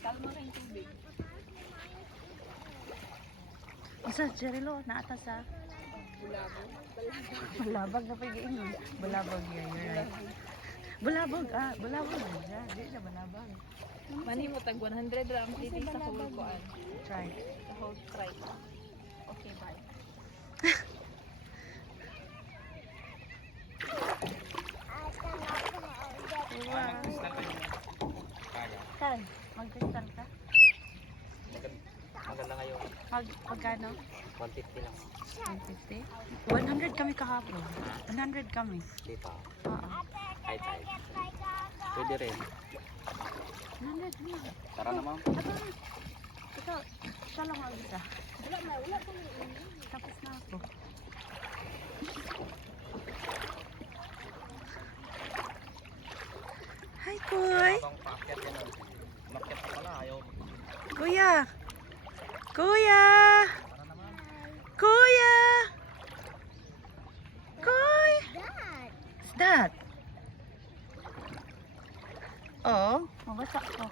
Kalma kayong tubig. Isa, Jerilo, naata sa Bulabog. Balabag na pag-iinom. Balabag, yeah, you're right. Bulabog, bulabog. Yeah, di siya balabag. Mani mo tag 100 ram dito sa whole kuan. Try. Sa whole try. Okay, bye. Wow. Saan? Mag-kristal ka? Maganda ngayon. Magkano? 150 lang. 150? 100 kami kahapon. 100 kami. Di pa. Oo. Kahit. Pwede rin. 100 na. Tara na, ma'am. Ikaw lang mag-isa. Wala pa. Tapos na ako. Hi, Kuy! Habang paakyat yan. Umakyat ka pala. Ayaw. Kuya! Kuya! Tara na, ma'am. Kuya! Kuy! What's that? Oh, mabasa ko.